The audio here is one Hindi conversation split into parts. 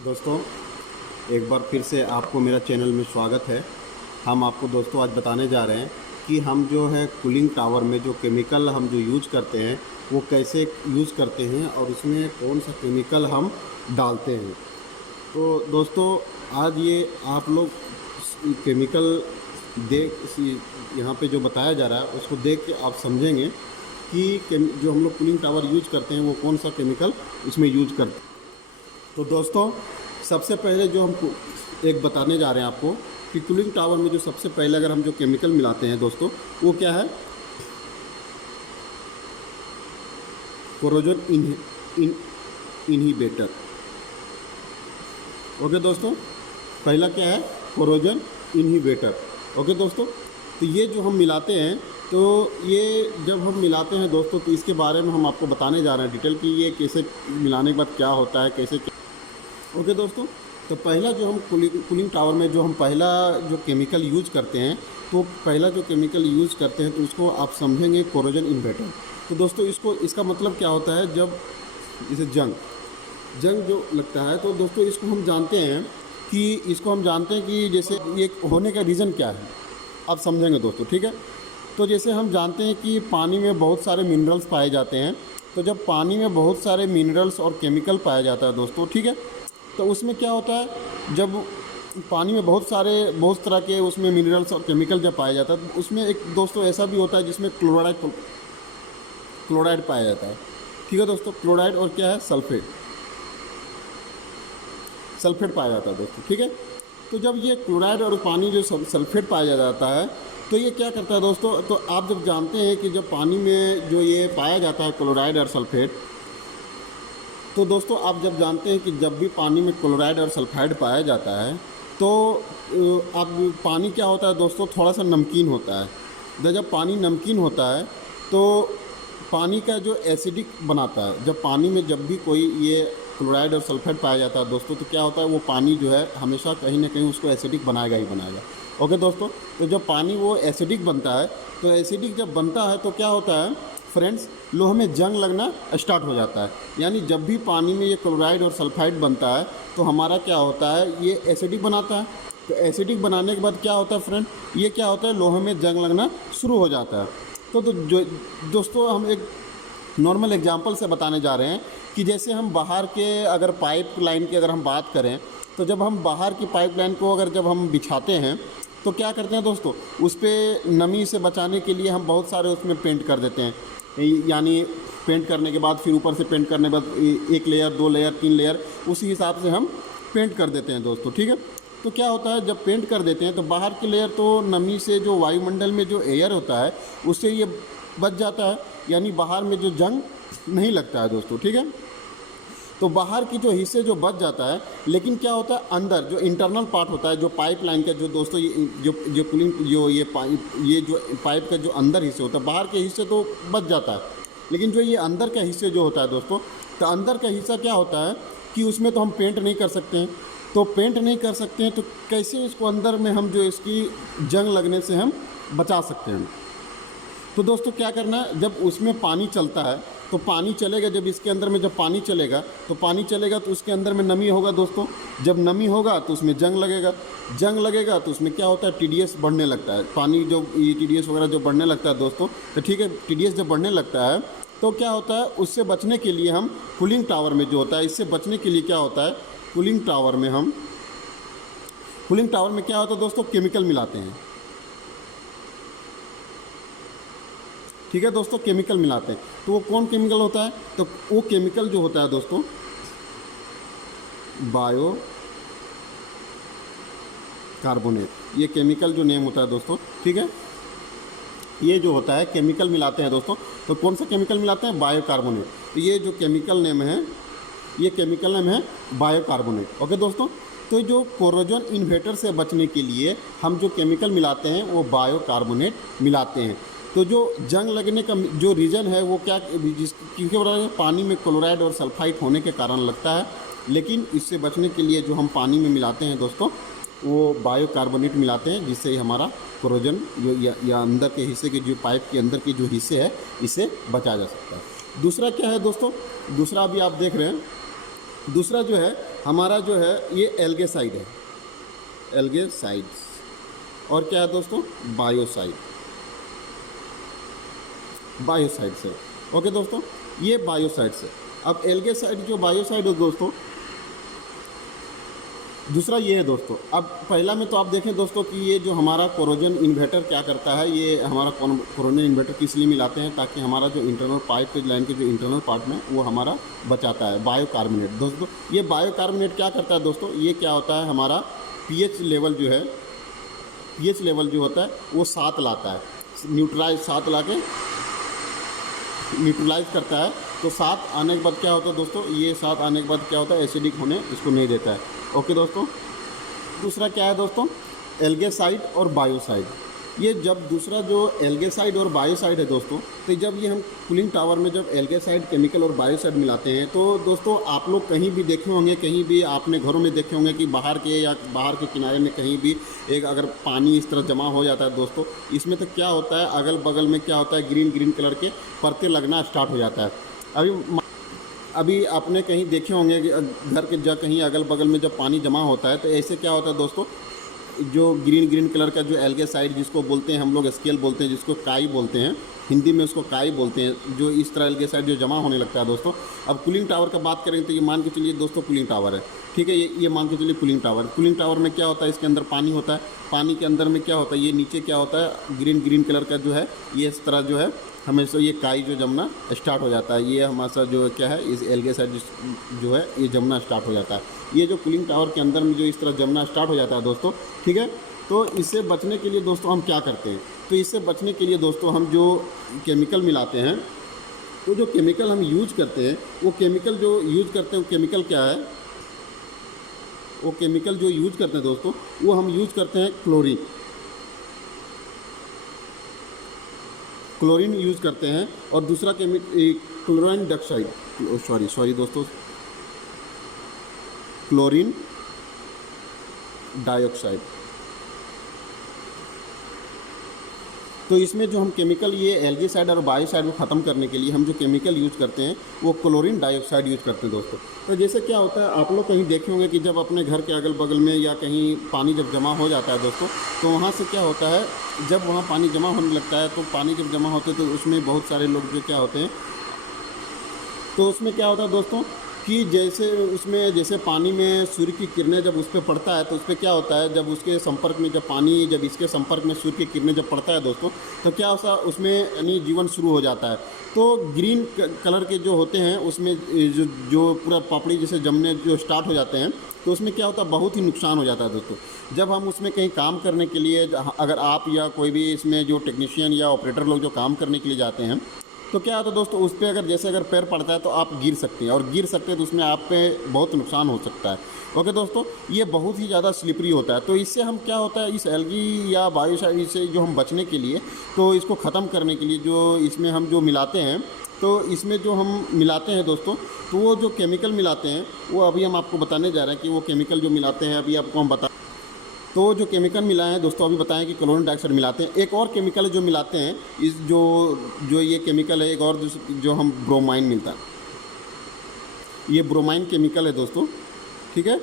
दोस्तों, एक बार फिर से आपको मेरा चैनल में स्वागत है। हम आपको दोस्तों आज बताने जा रहे हैं कि हम जो है कूलिंग टावर में जो केमिकल हम जो यूज करते हैं वो कैसे यूज़ करते हैं और उसमें कौन सा केमिकल हम डालते हैं। तो दोस्तों, आज ये आप लोग केमिकल यहाँ पे जो बताया जा रहा है उसको देख के आप समझेंगे कि जो हम लोग कूलिंग टावर यूज करते हैं वो कौन सा केमिकल इसमें यूज करते हैं। तो दोस्तों, सबसे पहले जो हम एक बताने जा रहे हैं आपको कि कूलिंग टावर में जो सबसे पहले अगर हम जो केमिकल मिलाते हैं दोस्तों, वो क्या है? Corrosion inhibitor. ओके दोस्तों, पहला क्या है? Corrosion inhibitor. ओके दोस्तों, तो ये जो हम मिलाते हैं, तो ये जब हम मिलाते हैं दोस्तों, तो इसके बारे में हम आपको बताने जा रहे हैं डिटेल कि ये कैसे मिलाने के बाद क्या होता है, कैसे। ओके दोस्तों, तो पहला जो हम कूलिंग टावर में जो हम पहला जो केमिकल यूज करते हैं, तो पहला जो केमिकल यूज करते हैं तो उसको आप समझेंगे कोरोजन इन्वर्टर। तो दोस्तों, इसका मतलब क्या होता है? जब इसे जंग जो लगता है, तो दोस्तों इसको हम जानते हैं कि जैसे ये होने का रीज़न क्या है, आप समझेंगे दोस्तों, ठीक है। तो जैसे हम जानते हैं कि पानी में बहुत सारे मिनरल्स पाए जाते हैं, तो जब पानी में बहुत सारे मिनरल्स और केमिकल पाया जाता है दोस्तों, ठीक है, तो उसमें क्या होता है, जब पानी में बहुत तरह के उसमें मिनरल्स और केमिकल जब पाया जाता है, तो उसमें एक दोस्तों ऐसा भी होता है जिसमें क्लोराइड पाया जाता है। ठीक है दोस्तों, क्लोराइड और क्या है? सल्फेट पाया जाता है दोस्तों, ठीक है। तो जब ये क्लोराइड और पानी जो सल्फेट पाया जाता है, तो ये क्या करता है दोस्तों? तो आप जब जानते हैं कि जब पानी में जो ये पाया जाता है क्लोराइड और सल्फेट, तो दोस्तों आप जब जानते हैं कि जब भी पानी में क्लोराइड और सल्फाइड पाया जाता है, तो अब पानी क्या होता है दोस्तों? थोड़ा सा नमकीन होता है। जब पानी नमकीन होता है तो पानी का जो एसिडिक बनाता है, जब पानी में जब भी कोई ये क्लोराइड और सल्फेट पाया जाता है दोस्तों, तो क्या होता है, वो पानी जो है हमेशा कहीं ना कहीं उसको एसिडिक बनाएगा ही बनाएगा। ओके दोस्तों, तो जब पानी वो एसिडिक बनता है, तो एसिडिक जब बनता है तो क्या होता है फ्रेंड्स, लोहे में जंग लगना स्टार्ट हो जाता है। यानी जब भी पानी में ये क्लोराइड और सल्फाइड बनता है, तो हमारा क्या होता है, ये एसिडिक बनाता है। तो एसिडिक बनाने के बाद क्या होता है फ्रेंड, ये क्या होता है, लोहे में जंग लगना शुरू हो जाता है। तो जो दोस्तों, हम एक नॉर्मल एग्जांपल से बताने जा रहे हैं कि जैसे हम बाहर के अगर पाइप लाइन की अगर हम बात करें, तो जब हम बाहर की पाइप लाइन को अगर जब हम बिछाते हैं, तो क्या करते हैं दोस्तों, उस पर नमी से बचाने के लिए हम बहुत सारे उसमें पेंट कर देते हैं। यानी पेंट करने के बाद फिर ऊपर से पेंट करने के बाद 1 लेयर 2 लेयर 3 लेयर उसी हिसाब से हम पेंट कर देते हैं दोस्तों, ठीक है। तो क्या होता है, जब पेंट कर देते हैं तो बाहर की लेयर तो नमी से जो वायुमंडल में जो एयर होता है उससे ये बच जाता है, यानी बाहर में जो जंग नहीं लगता है दोस्तों, ठीक है। तो बाहर की जो हिस्से जो बच जाता है, लेकिन क्या होता है, अंदर जो इंटरनल पार्ट होता है, जो पाइप लाइन का जो दोस्तों जो कूलिंग ये जो पाइप का जो अंदर हिस्से होता है, बाहर के हिस्से तो बच जाता है, लेकिन जो ये अंदर का हिस्से जो होता है दोस्तों, तो अंदर का हिस्सा क्या होता है कि उसमें तो हम पेंट नहीं कर सकते हैं। तो पेंट नहीं कर सकते हैं तो कैसे इसको अंदर में हम जो इसकी जंग लगने से हम बचा सकते हैं? तो दोस्तों क्या करना है, जब उसमें पानी चलता है तो पानी चलेगा, जब इसके अंदर में जब पानी चलेगा तो उसके अंदर में नमी होगा दोस्तों। जब नमी होगा तो उसमें जंग लगेगा तो उसमें क्या होता है, टीडीएस बढ़ने लगता है। पानी जो ये टीडीएस वगैरह जो बढ़ने लगता है दोस्तों, तो ठीक है, टीडीएस जब बढ़ने लगता है तो क्या होता है, उससे बचने के लिए हम कूलिंग टावर में जो होता है, इससे बचने के लिए क्या होता है, कूलिंग टावर में क्या होता है दोस्तों, केमिकल मिलाते हैं। ठीक है दोस्तों, केमिकल मिलाते हैं। तो वो कौन केमिकल होता है? तो वो केमिकल जो होता है दोस्तों, बायो कार्बोनेट, ये केमिकल जो नेम होता है दोस्तों, ठीक है। ये जो होता है केमिकल मिलाते हैं दोस्तों, तो कौन सा केमिकल मिलाते हैं? Bio carbonate. तो ये जो केमिकल नेम है, ये केमिकल नेम है बायो कार्बोनेट। ओके दोस्तों, तो जो कोरोजन इन्वर्टर से बचने के लिए हम जो केमिकल मिलाते हैं वो बायो कार्बोनेट मिलाते हैं। तो जो जंग लगने का जो रीज़न है वो क्या, क्योंकि पानी में क्लोराइड और सल्फाइड होने के कारण लगता है, लेकिन इससे बचने के लिए जो हम पानी में मिलाते हैं दोस्तों, वो बायो कार्बोनेट मिलाते हैं, जिससे हमारा कोरोजन या अंदर के हिस्से के जो पाइप के अंदर के जो हिस्से है, इससे बचा जा सकता है। दूसरा क्या है दोस्तों, दूसरा अभी आप देख रहे हैं, दूसरा जो है हमारा जो है ये एल्गेसाइड है, एल्गेसाइड्स, और क्या है दोस्तों, बायोसाइड, बायोसाइड्स है। ओके दोस्तों, ये बायोसाइड्स है। अब एल्गेसाइड जो बायोसाइड है दोस्तों, दूसरा ये है दोस्तों। अब पहला में तो आप देखें दोस्तों कि ये जो हमारा कोरोजन इन्वर्टर क्या करता है, ये हमारा कोरोजन इन्वर्टर किस लिए मिलाते हैं, ताकि हमारा जो इंटरनल पाइप लाइन के जो इंटरनल पार्ट में वो हमारा बचाता है। बायोकार्बोनेट दोस्तों, ये बायोकार्बोनेट क्या करता है दोस्तों, ये क्या होता है, हमारा पीएच लेवल जो है, पीएच लेवल जो होता है वो 7 लाता है, न्यूट्रलाइज 7 ला के न्यूट्रलाइज करता है। तो 7 आने के बाद क्या होता है दोस्तों, ये 7 आने के बाद क्या होता है, एसिडिक होने इसको नहीं देता है। ओके दोस्तों, दूसरा क्या है दोस्तों, एल्गेसाइड और बायोसाइड। ये जब दूसरा जो एल्गेसाइड और बायोसाइड है दोस्तों, तो जब ये हम कूलिंग टावर में जब एल्गेसाइड केमिकल और बायोसाइड मिलाते हैं, तो दोस्तों आप लोग कहीं भी देखे होंगे, कहीं भी आपने घरों में देखे होंगे कि बाहर के या बाहर के किनारे में कहीं भी एक अगर पानी इस तरह जमा हो जाता है दोस्तों, इसमें तो क्या होता है, अगल बगल में क्या होता है, ग्रीन ग्रीन कलर के परते लगना स्टार्ट हो जाता है। अभी आपने कहीं देखे होंगे कि घर के जब कहीं अगल बगल में जब पानी जमा होता है, तो ऐसे क्या होता है दोस्तों, जो ग्रीन ग्रीन कलर का जो एल्गेसाइड जिसको बोलते हैं हम लोग, स्केल बोलते हैं, जिसको काई बोलते हैं, हिंदी में उसको काई बोलते हैं, जो इस तरह एल्गेसाइड जो जमा होने लगता है दोस्तों। अब कूलिंग टावर का बात करें तो ये मान के चलिए दोस्तों कूलिंग टावर है, ठीक है, ये मान के चलिए कूलिंग टावर। कूलिंग टावर में क्या होता है, इसके अंदर पानी होता है, पानी के अंदर में क्या होता है, ये नीचे क्या होता है, ग्रीन ग्रीन कलर का जो है, ये इस तरह जो है हमेशा ये काई जो जमना स्टार्ट हो जाता है। ये हमारा जो क्या है, इस एल्गेसाइड जो है ये जमना स्टार्ट हो जाता है। ये जो कूलिंग टावर के अंदर में जो इस तरह जमना स्टार्ट हो जाता है दोस्तों, ठीक है। तो इससे बचने के लिए दोस्तों हम क्या करते हैं, तो इससे बचने के लिए दोस्तों हम जो केमिकल मिलाते हैं, तो जो केमिकल हम यूज करते हैं, वो केमिकल जो यूज करते हैं वो केमिकल क्या है, वो केमिकल जो यूज करते हैं दोस्तों, वो हम यूज करते हैं क्लोरीन, क्लोरीन यूज़ करते हैं। और दूसरा क्लोरीन डाइऑक्साइड, सॉरी दोस्तों, क्लोरीन डाइऑक्साइड। तो इसमें जो हम केमिकल, ये एल्गीसाइड और बायोसाइड को ख़त्म करने के लिए हम जो केमिकल यूज़ करते हैं वो क्लोरीन डाइऑक्साइड यूज़ करते हैं दोस्तों। तो जैसे क्या होता है, आप लोग कहीं देखे होंगे कि जब अपने घर के अगल बगल में या कहीं पानी जब जमा हो जाता है दोस्तों, तो वहाँ से क्या होता है, जब वहाँ पानी जमा होने लगता है, तो पानी जब जमा होते हैं तो उसमें बहुत सारे लोग जो क्या होते हैं, तो उसमें क्या होता है दोस्तों कि जैसे पानी में सूर्य की किरणें जब उस पर पड़ता है, तो उस पर क्या होता है, जब उसके संपर्क में जब पानी जब इसके संपर्क में सूर्य की किरणें जब पड़ता है दोस्तों, तो क्या होता है, उसमें यानी जीवन शुरू हो जाता है। तो ग्रीन कलर के जो होते हैं उसमें जो पूरा पापड़ी जैसे जमने जो स्टार्ट हो जाते हैं, तो उसमें क्या होता है, बहुत ही नुकसान हो जाता है दोस्तों। जब हम उसमें कहीं काम करने के लिए, अगर आप या कोई भी इसमें जो टेक्नीशियन या ऑपरेटर लोग जो काम करने के लिए जाते हैं, तो क्या होता है दोस्तों, उस पर अगर पैर पड़ता है तो आप गिर सकते हैं, और गिर सकते हैं तो उसमें आप पे बहुत नुकसान हो सकता है। ओके दोस्तों, ये बहुत ही ज़्यादा स्लिपरी होता है। तो इससे हम क्या होता है, इस एल्गी या बायोसाइड से जो हम बचने के लिए, तो इसको ख़त्म करने के लिए जो इसमें हम जो मिलाते हैं, तो इसमें जो हम मिलाते हैं दोस्तों, तो वो जो केमिकल मिलाते हैं वो अभी हम आपको बताने जा रहे हैं कि वो केमिकल जो मिलाते हैं अभी आपको हम बता। तो जो केमिकल मिलाए हैं दोस्तों, अभी बताएं कि क्लोरीन डाइऑक्साइड मिलाते हैं। एक और केमिकल जो मिलाते हैं, इस जो ये केमिकल है, एक और जो हम ब्रोमाइन मिलता है, ये ब्रोमाइन केमिकल है दोस्तों, ठीक है।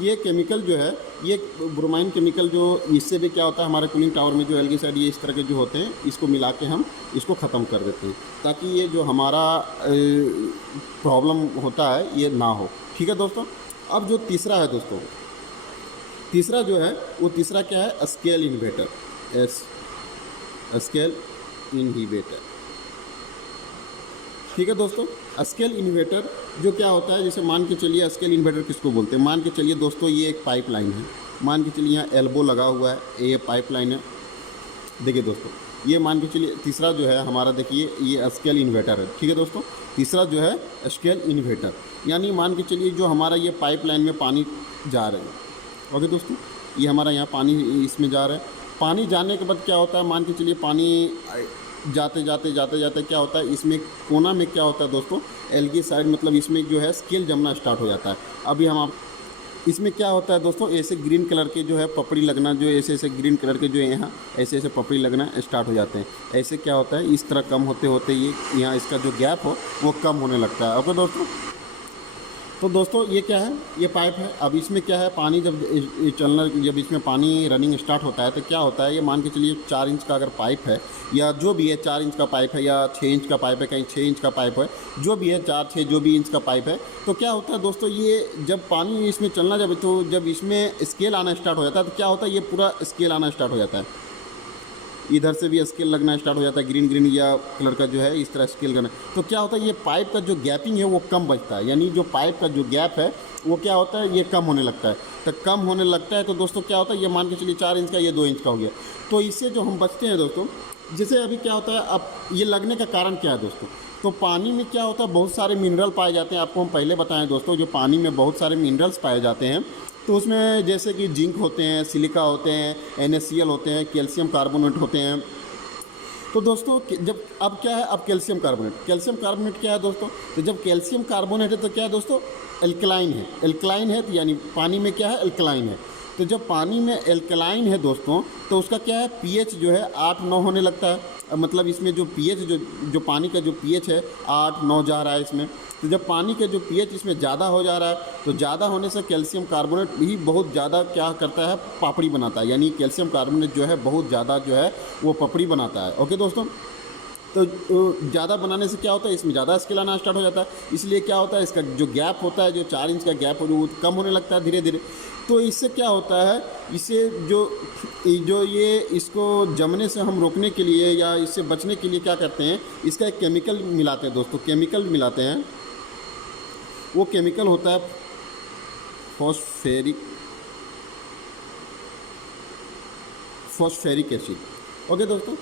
ये केमिकल जो है, ये ब्रोमाइन केमिकल जो, इससे भी क्या होता है, हमारे कूलिंग टावर में जो एल्गीसाइड ये इस तरह के जो होते हैं, इसको मिला के हम इसको ख़त्म कर देते हैं, ताकि ये जो हमारा प्रॉब्लम होता है ये ना हो, ठीक है दोस्तों। अब जो तीसरा है दोस्तों, तीसरा जो है वो तीसरा क्या है, स्केल इन्वर्टर, स्केल इन्वर्टर, ठीक है दोस्तों। स्केल इन्वर्टर जो क्या होता है, जैसे मान के चलिए, स्केल इन्वर्टर किसको बोलते हैं, मान के चलिए दोस्तों, ये एक पाइपलाइन है, मान के चलिए यहाँ एल्बो लगा हुआ है, ये पाइपलाइन है। देखिए दोस्तों, ये मान के चलिए तीसरा जो है हमारा, देखिए ये स्केल इन्वर्टर है, ठीक है दोस्तों। तीसरा जो है स्केल इन्वर्टर, यानी मान के चलिए जो हमारा ये पाइपलाइन में पानी जा रहा है, ओके दोस्तों, ये हमारा यहाँ पानी इसमें जा रहा है। पानी जाने के बाद क्या होता है, मान के चलिए पानी जाते जाते क्या होता है, इसमें कोना में क्या होता है दोस्तों, एल्गीसाइड, मतलब इसमें जो है स्केल जमना स्टार्ट हो जाता है। अभी हम इसमें क्या होता है दोस्तों, ऐसे ग्रीन कलर के जो है पपड़ी लगना, जो ऐसे ग्रीन कलर के जो यहाँ ऐसे पपड़ी लगना स्टार्ट हो जाते हैं। ऐसे क्या होता है, इस तरह कम होते होते ये यहाँ इसका जो गैप हो वो कम होने लगता है। ओके दोस्तों, तो दोस्तों ये क्या है, ये पाइप है। अब इसमें क्या है, पानी जब चलना, जब इसमें पानी रनिंग स्टार्ट होता है तो क्या होता है, ये मान के चलिए 4 इंच का अगर पाइप है या जो भी है, 4 इंच का पाइप है या 6 इंच का पाइप है, कहीं 6 इंच का पाइप है, जो भी है 4 6 जो भी इंच का पाइप है, तो क्या होता है दोस्तों, ये जब पानी इसमें चलना, जब इसमें स्केल आना स्टार्ट हो जाता है तो क्या होता है, ये पूरा स्केल आना स्टार्ट हो जाता है। इधर से भी स्केल लगना स्टार्ट हो जाता है, ग्रीन ग्रीन या कलर का जो है इस तरह स्केल करना। तो क्या होता है, ये पाइप का जो गैपिंग है वो कम बचता है, यानी जो पाइप का जो गैप है वो क्या होता है, ये कम होने लगता है। तो कम होने लगता है तो दोस्तों क्या होता है, ये मान के चलिए 4 इंच का, ये 2 इंच का हो गया। तो इससे जो हम बचते हैं दोस्तों, जैसे अभी क्या होता है, अब ये लगने का कारण क्या है दोस्तों, तो पानी में क्या होता है, बहुत सारे मिनरल पाए जाते हैं। आपको हम पहले बताएं दोस्तों, जो पानी में बहुत सारे मिनरल्स पाए जाते हैं, तो उसमें जैसे कि जिंक होते हैं, सिलिका होते हैं, NaCl होते हैं, कैल्शियम कार्बोनेट होते हैं। तो दोस्तों जब अब क्या है, अब कैल्शियम कार्बोनेट क्या है दोस्तों, तो जब कैल्शियम कार्बोनेट है तो क्या है दोस्तों, एल्कलाइन है, तो यानी पानी में क्या है, एल्कलाइन है। तो जब पानी में एल्कलाइन है दोस्तों, तो उसका क्या है, pH जो है 8-9 होने लगता है। मतलब इसमें जो pH जो पानी का जो pH है 8-9 जा रहा है इसमें। तो जब पानी का जो pH इसमें ज़्यादा हो जा रहा है, तो ज़्यादा होने से कैल्शियम कार्बोनेट भी बहुत ज़्यादा क्या करता है, पापड़ी बनाता है। यानी कैल्शियम कार्बोनेट जो है बहुत ज़्यादा जो है वो पपड़ी बनाता है। ओके दोस्तों, तो ज़्यादा बनाने से क्या होता है, इसमें ज़्यादा स्केल आना स्टार्ट हो जाता है। इसलिए क्या होता है, इसका जो गैप होता है, जो 4 इंच का गैप वो कम होने लगता है धीरे धीरे। तो इससे क्या होता है, इससे जो ये इसको जमने से हम रोकने के लिए या इससे बचने के लिए क्या करते हैं, इसका एक केमिकल मिलाते हैं दोस्तों, केमिकल मिलाते हैं। वो केमिकल होता है फॉस्फेरिक एसिड। ओके दोस्तों,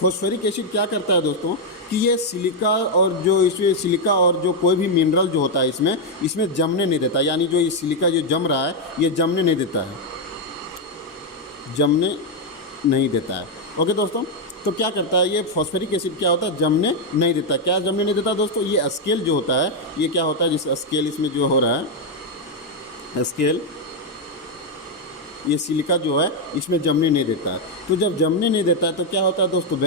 फॉस्फेरिक एसिड क्या करता है दोस्तों, कि ये सिलिका और जो कोई भी मिनरल जो होता है इसमें जमने नहीं देता। यानी जो ये सिलिका जो जम रहा है, ये जमने नहीं देता है। ओके दोस्तों, तो क्या करता है, ये फॉस्फेरिक एसिड क्या होता है, जमने नहीं देता। क्या जमने नहीं देता दोस्तों, ये स्केल जो होता है, ये क्या होता है, जिस स्केल इसमें जो हो रहा है, स्केल ये सिलिका जो है इसमें जमने नहीं देता है। तो जब जमने नहीं देता है तो क्या होता है दोस्तों,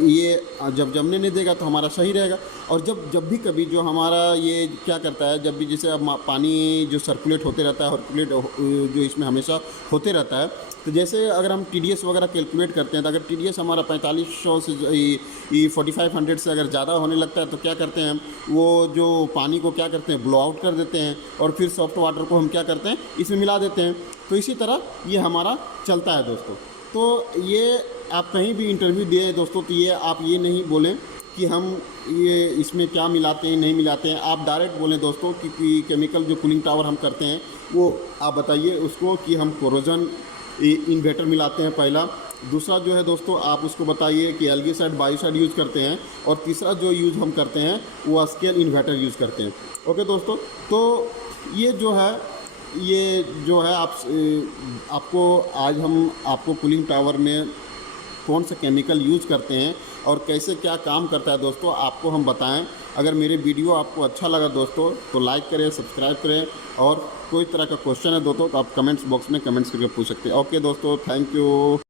ये जब जमने नहीं देगा तो हमारा सही रहेगा। और जब भी कभी जो हमारा ये क्या करता है, जब भी जैसे अब पानी जो सर्कुलेट होते रहता है, जो इसमें हमेशा होते रहता है, तो जैसे अगर हम TDS वगैरह कैलकुलेट करते हैं, तो अगर TDS हमारा 4500 से 4500 से अगर ज़्यादा होने लगता है तो क्या करते हैं हम, वो जो पानी को क्या करते हैं, ब्लो आउट कर देते हैं, और फिर सॉफ्ट वाटर को हम क्या करते हैं, इसमें मिला देते हैं। तो इसी तरह ये हमारा चलता है दोस्तों। तो ये आप कहीं भी इंटरव्यू दिए दोस्तों, तो ये आप ये नहीं बोलें कि हम ये इसमें क्या मिलाते हैं नहीं मिलाते हैं। आप डायरेक्ट बोलें दोस्तों कि केमिकल जो कूलिंग टावर हम करते हैं वो आप बताइए उसको कि हम कोरोजन इन्वर्टर मिलाते हैं पहला। दूसरा जो है दोस्तों, आप उसको बताइए कि एल्गीसाइड बायोसाइड यूज़ करते हैं। और तीसरा जो यूज़ हम करते हैं वो स्केल इन्वर्टर यूज़ करते हैं। ओके दोस्तों, तो ये जो है आपको आज हम आपको कूलिंग टावर में कौन सा केमिकल यूज़ करते हैं और कैसे क्या काम करता है दोस्तों, आपको हम बताएं। अगर मेरे वीडियो आपको अच्छा लगा दोस्तों तो लाइक करें, सब्सक्राइब करें, और कोई तरह का क्वेश्चन है दोस्तों तो आप कमेंट्स बॉक्स में कमेंट्स करके पूछ सकते हैं। ओके दोस्तों, थैंक यू।